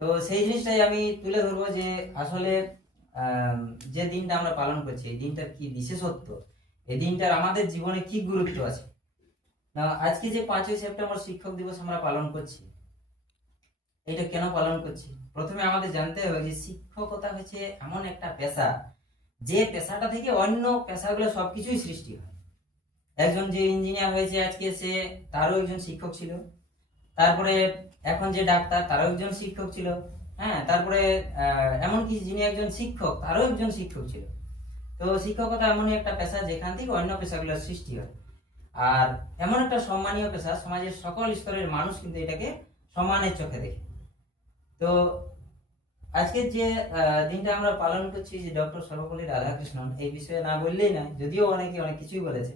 তো সেই জিনিসটাই আমি তুলে ধরবো যে আসলে যে দিনটা আমরা পালন করছি এই দিনটার কি বিশেষত্ব, এই দিনটার আমাদের জীবনে কি গুরুত্ব আছে। আজকে যে 5ই সেপ্টেম্বর শিক্ষক দিবস আমরা পালন করছি, এটা কেন পালন করছি? প্রথমে আমাদের জানতে হবে যে শিক্ষকতা হচ্ছে এমন একটা পেশা, যে পেশাটা থেকে অন্য পেশাগুলো সবকিছুই সৃষ্টি হয়। একজন যে ইঞ্জিনিয়ার হয়েছে আজকে, সে তারও একজন শিক্ষক ছিল। তারপরে এখন যে ডাক্তার, তারও একজন শিক্ষক ছিল। হ্যাঁ, তারপরে এমনকি যিনি একজন শিক্ষক, তারও একজন শিক্ষক ছিল। তো শিক্ষকতা এমনই একটা পেশা যেখান থেকে অন্য পেশাগুলোর সৃষ্টি হয়। আর এমন একটা সম্মানীয় পেশা, সমাজের সকল স্তরের মানুষ কিন্তু এটাকে সম্মানের চোখে দেখে। তো আজকের যে দিনটা আমরা পালন করছি, যে ডক্টর সর্বপল্লী রাধাকৃষ্ণন, এই বিষয়ে না বললেই না, যদিও অনেকে অনেক কিছুই বলেছে।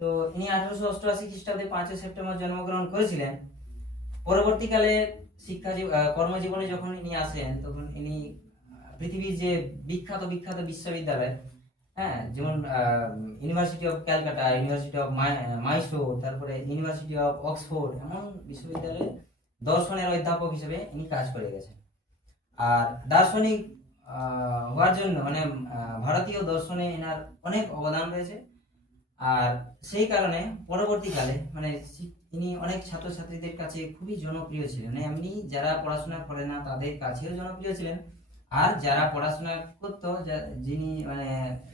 তো ইনি 1888 খ্রিস্টাব্দে 5ই সেপ্টেম্বর জন্মগ্রহণ করেছিলেন। পরবর্তীকালে কর্মজীবনে যখন ইনি আসেন, তখন ইনি পৃথিবীর যে বিখ্যাত বিখ্যাত বিশ্ববিদ্যালয়, হ্যাঁ, যেমন university of Calcutta, university of Mysore, তারপরে ইউনিভার্সিটি অফ অক্সফোর্ড, এমন বিশ্ববিদ্যালয়ে দর্শনের অধ্যাপক হিসেবে ইনি কাজ করে গেছেন। আর দার্শনিক হওয়ার জন্য মানে ভারতীয় দর্শনে এনার অনেক অবদান রয়েছে। আর সেই কারণে পরবর্তীকালে মানে ইনি অনেক ছাত্রছাত্রীদের কাছে খুবই জনপ্রিয় ছিলেন। এমনি যারা পড়াশোনা করে না তাদের কাছেও জনপ্রিয় ছিলেন, আর যারা পড়াশোনা করতো, যিনি মানে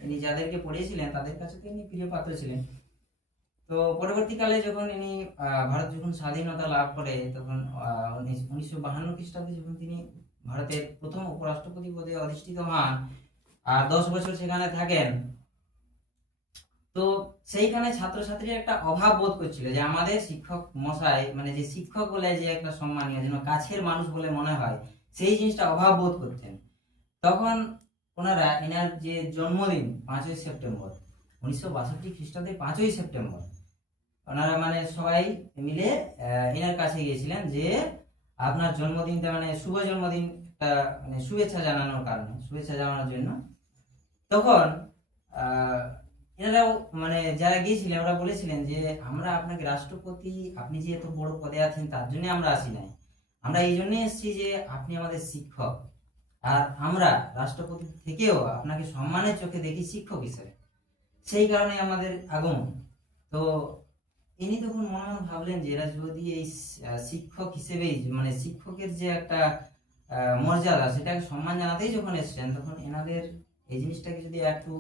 ইনি যাদেরকে পড়িয়েছিলেন তাদের কাছে তো ইনি প্রিয় পাত্র ছিলেন। তো পরবর্তীকালে যখন ইনি ভারত যখন স্বাধীনতা লাভ করে, তখন 1952 খ্রিস্টাব্দে যখন তিনি ভারতের প্রথম উপরাষ্ট্রপতি পদে অধিষ্ঠিত হন আর 10 বছর সেখানে থাকেন, তো সেইখানে ছাত্রছাত্রীরা একটা অভাব বোধ করছিল যে আমাদের শিক্ষক মশাই, মানে যে শিক্ষক বলে যে একটা সম্মানীয়, যেন কাছের মানুষ বলে মনে হয়, সেই জিনিসটা অভাব বোধ করতেন। তখন ওনারা এনার যে জন্মদিন 5ই সেপ্টেম্বর 1962 খ্রিস্টাব্দে 5ই সেপ্টেম্বর, ওনারা মানে সবাই মিলে এনার কাছে গিয়েছিলেন যে আপনার জন্মদিনটা মানে শুভ জন্মদিন, একটা মানে শুভেচ্ছা জানানোর কারণে, শুভেচ্ছা জানানোর জন্য। তখন এনারাও মানে যারা গিয়েছিলেন ওরা বলেছিলেন যে আমরা আপনাকে রাষ্ট্রপতি, আপনি যে এত বড় পদে আছেন তার জন্য আমরা আসি নাই, আমরা এই জন্যই এসেছি যে আপনি আমাদের শিক্ষক, আর আমরা রাষ্ট্রপতি থেকেও আপনাকে সম্মানের চোখে দেখি শিক্ষক হিসেবে, সেই কারণে আমাদের আগমন। তো ইনি তখন মনে মনে ভাবলেন যে এরা যদি এই শিক্ষক হিসেবেই, মানে শিক্ষকের যে একটা মর্যাদা, সেটাকে সম্মান জানাতেই যখন এসছেন, তখন এনাদের এই জিনিসটাকে যদি একটু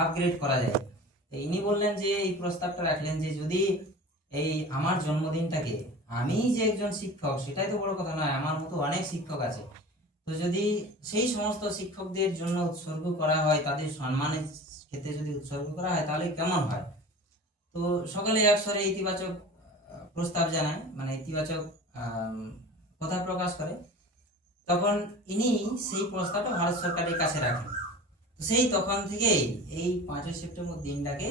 আপগ্রেড করা যায়। ইনি বললেন যে এই প্রস্তাবটা রাখলেন যে যদি এই আমার জন্মদিনটাকে, আমি যে একজন শিক্ষক সেটাই তো বড় কথা নয়, আমার মতো অনেক শিক্ষক আছে, তো যদি সেই সমস্ত শিক্ষকদের জন্য উৎসর্গ করা হয়, তাদের সম্মানের ক্ষেত্রে যদি উৎসর্গ করা হয় তাহলে কেমন হয়। তো সকলে একস্বরে ইতিবাচক প্রস্তাব জানায়, মানে ইতিবাচক কথা প্রকাশ করে। তখন ইনি সেই প্রস্তাবটা ভারত সরকারের কাছে রাখেন। তো সেই তখন থেকেই এই 5ই সেপ্টেম্বর দিনটাকে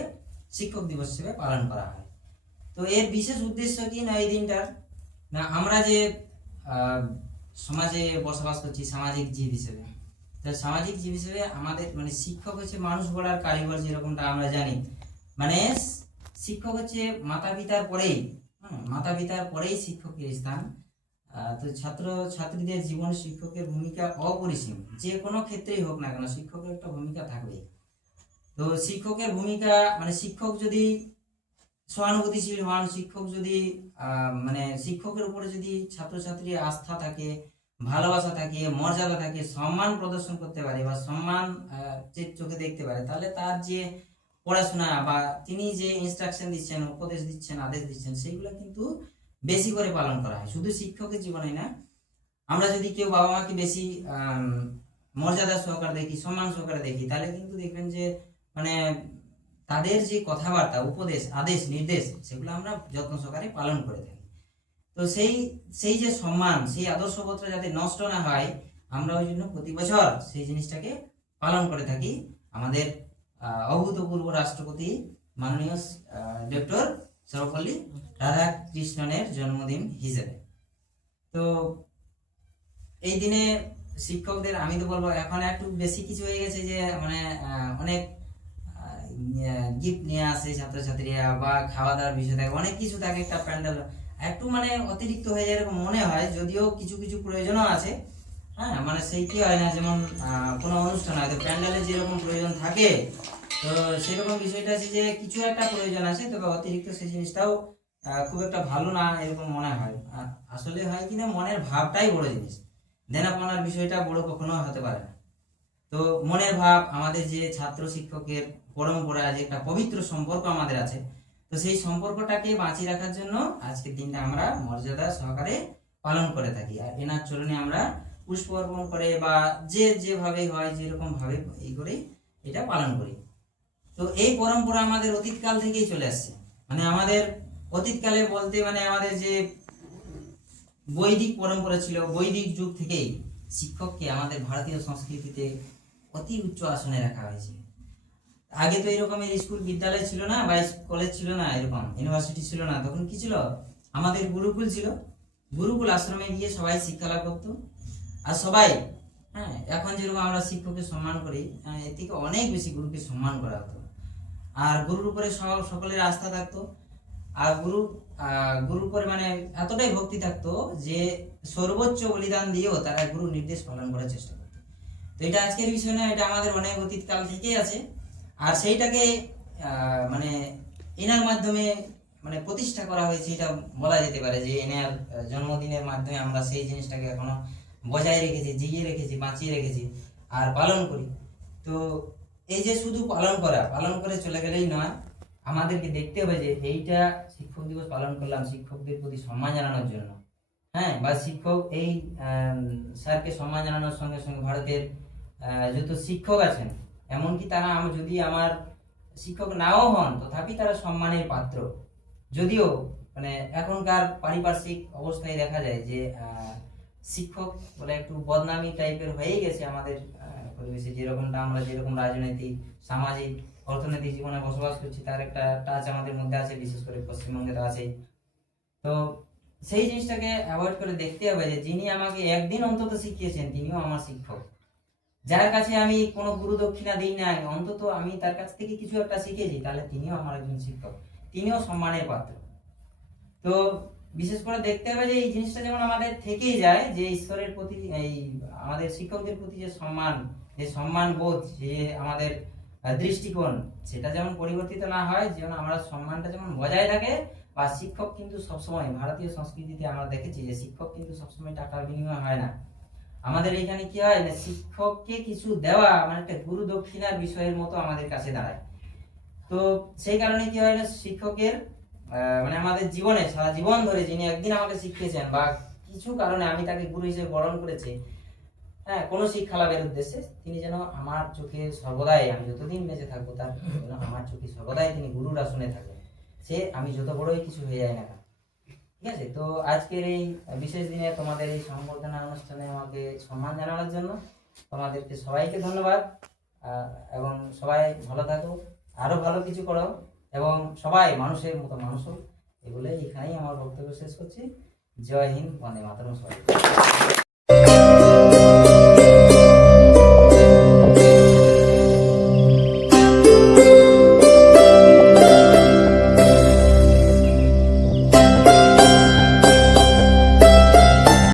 শিক্ষক দিবস হিসেবে পালন করা হয়। তো এর বিশেষ উদ্দেশ্য কি না এই দিনটার, না আমরা যে সমাজে বসবাস করছি, সামাজিক জীব হিসেবে, তো সামাজিক জীব হিসেবে আমাদের মানে শিক্ষক হচ্ছে মানুষ গড়ার কারিগর, যেরকমটা আমরা জানি। মানে শিক্ষক হচ্ছে মাতা পিতার পরেই, মাতা পিতার পরেই শিক্ষকের স্থান। তো ছাত্র ছাত্রীদের জীবন শিক্ষকের ভূমিকা অপরিসীম, যে কোনো ক্ষেত্রেই হোক না কেন শিক্ষকের একটা ভূমিকা থাকবে। তো শিক্ষকের ভূমিকা মানে শিক্ষক যদি সহানুভূতিশীল হন, শিক্ষক যদি মানে শিক্ষকের উপরে যদি ছাত্রছাত্রী আস্থা থাকে, ভালোবাসা থাকে, মর্যাদা থাকে, সম্মান প্রদর্শন করতে পারে বা সম্মান চোখে দেখতে পারে, তাহলে তার যে পড়াশোনা বা তিনি যে ইনস্ট্রাকশন দিচ্ছেন, উপদেশ দিচ্ছেন, আদেশ দিচ্ছেন, সেইগুলো কিন্তু বেশি করে পালন করা হয়। শুধু শিক্ষকের জীবনে না, আমরা যদি কেউ বাবা মাকে বেশি মর্যাদা সহকারে দেখি, সম্মান সহকারে দেখি, তাহলে কিন্তু দেখবেন যে মানে তাদের যে কথাবার্তা, উপদেশ, আদেশ, নির্দেশ, সেগুলো আমরা যত্ন সহকারে পালন করে থাকি। তো সেই সেই যে সম্মান, সেই আদর্শবোধটা যাতে নষ্ট না হয়, আমরা ওই জন্য প্রতি বছর সেই জিনিসটাকে পালন করে থাকি আমাদের অভূতপূর্ব রাষ্ট্রপতি মাননীয় ডক্টর সর্বপল্লী রাধাকৃষ্ণনের জন্মদিন হিসেবে। তো এই দিনে শিক্ষকদের আমি তো বলবো এখন একটু বেশি কিছু হয়ে গেছে, যে মানে অনেক গিফট নিয়ে আসে ছাত্রছাত্রীরা, বা খাওয়া দাওয়ার বিষয় থাকে, অনেক কিছু থাকে, একটা প্যান্ডেল একটু মানে অতিরিক্ত হয়ে যায় এরকম মনে হয়, যদিও কিছু কিছু প্রয়োজনও আছে। হ্যাঁ মানে সেই কি হয় না, যেমন কোনো অনুষ্ঠান হয়তো প্যান্ডেলে যেরকম প্রয়োজন থাকে, তো সেরকম বিষয়টা আছে যে কিছু একটা প্রয়োজন আছে, তবে অতিরিক্ত সেই জিনিসটাও খুব একটা ভালো না এরকম মনে হয়। আসলে হয় কি না, মনের ভাবটাই বড় জিনিস, দেনাপাওনার বিষয়টা বড় কখনো হতে পারে না। তো মনের ভাব, আমাদের যে ছাত্র শিক্ষকের পরম্পরা, যে একটা পবিত্র সম্পর্ক আমাদের আছে, তো সেই সম্পর্কটাকে বাঁচিয়ে রাখার জন্য আজকের দিনটা আমরা মর্যাদা সহকারে পালন করে থাকি। আর এনার চরণে আমরা পুষ্প অর্পণ করে বা যে যেভাবে হয় যেরকম ভাবে এই করে এটা পালন করি। তো এই পরম্পরা আমাদের অতীতকাল থেকেই চলে আসছে। মানে আমাদের অতীতকালে বলতে মানে আমাদের যে বৈদিক পরম্পরা ছিল, বৈদিক যুগ থেকেই শিক্ষককে আমাদের ভারতীয় সংস্কৃতিতে অতি উচ্চ আসনে রাখা হয়েছে। আগে তো এরকমের স্কুল বিদ্যালয় ছিল না বা কলেজ ছিল না, এরকম ইউনিভার্সিটি ছিল না, তখন কি ছিল, আমাদের গুরুকুল ছিল। গুরুকুল আশ্রমে গিয়ে সবাই শিক্ষা লাভ করতো। আর সবাই, হ্যাঁ, এখন যেরকম আমরা শিক্ষককে সম্মান করি, এর থেকে অনেক বেশি গুরুকে সম্মান করা হতো। আর গুরুর উপরে সকলের আস্থা থাকতো। আর গুরুর উপরে মানে এতটাই ভক্তি থাকতো যে সর্বোচ্চ বলিদান দিয়েও তারা গুরুর নির্দেশ পালন করার চেষ্টা করতো। তো এটা আজকের বিষয় না, এটা আমাদের অনেক অতীতকাল থেকেই আছে। আর সেইটাকে মানে এনার মাধ্যমে মানে প্রতিষ্ঠা করা হয়েছে, এটা বলা যেতে পারে যে এনার জন্মদিনের মাধ্যমে আমরা সেই জিনিসটাকে এখনো বজায় রেখেছি, জিগিয়ে রেখেছি, বাঁচিয়ে রেখেছি আর পালন করি। তো এই যে শুধু পালন করে চলে গেলেই নয়, আমাদেরকে দেখতে হবে যে এইটা শিক্ষক দিবস পালন করলাম শিক্ষকদের প্রতি সম্মান জানানোর জন্য, হ্যাঁ, বা শিক্ষক এই স্যারকে সম্মান জানানোর সঙ্গে সঙ্গে ভারতের যত শিক্ষক আছেন, এমনকি তারা যদি আমার শিক্ষক নাও হন তথাপি তারা সম্মানের পাত্র। যদিও মানে এখনকার পারিপার্শ্বিক অবস্থায় দেখা যায় যে শিক্ষক বলে একটু বদনামি টাইপের হয়েই গেছে আমাদের পরিবেশে, যেরকমটা আমরা যেরকম রাজনৈতিক, সামাজিক, অর্থনৈতিক জীবনে বসবাস করছি তার একটা টাচ আমাদের মধ্যে আছে, বিশেষ করে পশ্চিমবঙ্গে তো আছে। তো সেই জিনিসটাকে অ্যাভয়েড করে দেখতে হবে যে যিনি আমাকে একদিন অন্তত শিখিয়েছেন তিনিও আমার শিক্ষক। যার কাছে আমি কোনো গুরু দক্ষিণা দিই নাই, অন্তত আমি তার কাছ থেকে কিছু একটা শিখেছি, তাহলে তিনিও আমার একজন শিক্ষক, তিনিও সম্মানের পাত্র। তো বিশেষ করে দেখতে হবে যে এই জিনিসটা যেমন আমাদের থেকেই যায়, যে ঈশ্বরের প্রতি, এই আমাদের শিক্ষকদের প্রতি যে সম্মান বোধ, যে আমাদের দৃষ্টিকোণ, সেটা যেমন পরিবর্তিত না হয়, যেমন আমরা সম্মানটা যেমন বজায় থাকে। বা শিক্ষক কিন্তু সবসময়, ভারতীয় সংস্কৃতিতে আমরা দেখেছি যে শিক্ষক কিন্তু সবসময় টাকার বিনিময় হয় না। আমাদের এখানে কি হয় না, শিক্ষককে কিছু দেওয়া মানে একটা গুরু দক্ষিণার বিষয়ের মতো আমাদের কাছে দাঁড়ায়। তো সেই কারণে কি হয় না, শিক্ষকের মানে আমাদের জীবনে সারা জীবন ধরে যিনি একদিন আমাকে শিখিয়েছেন বা কিছু কারণে আমি তাকে গুরু হিসেবে বরণ করেছি, হ্যাঁ, কোনো শিক্ষা লাভের উদ্দেশ্যে, তিনি যেন আমার চোখে সর্বদাই, আমি যতদিন বেঁচে থাকবো তার যেন আমার চোখে সর্বদাই তিনি গুরুর আসনে থাকেন, সে আমি যত বড়ই কিছু হয়ে যায় না কেন। ঠিক আছে, তো আজকের এই বিশেষ দিনে তোমাদের এই সংবর্ধনা অনুষ্ঠানে আমাকে সম্মান জানানোর জন্য তোমাদেরকে সবাইকে ধন্যবাদ। এবং সবাই ভালো থাকো, আরো ভালো কিছু করো, এবং সবাই মানুষের মতো মানুষ হোক, এগুলোই এখানেই আমার বক্তব্য শেষ করছি। জয় হিন্দ, বন্দে মাতরম। সবাই।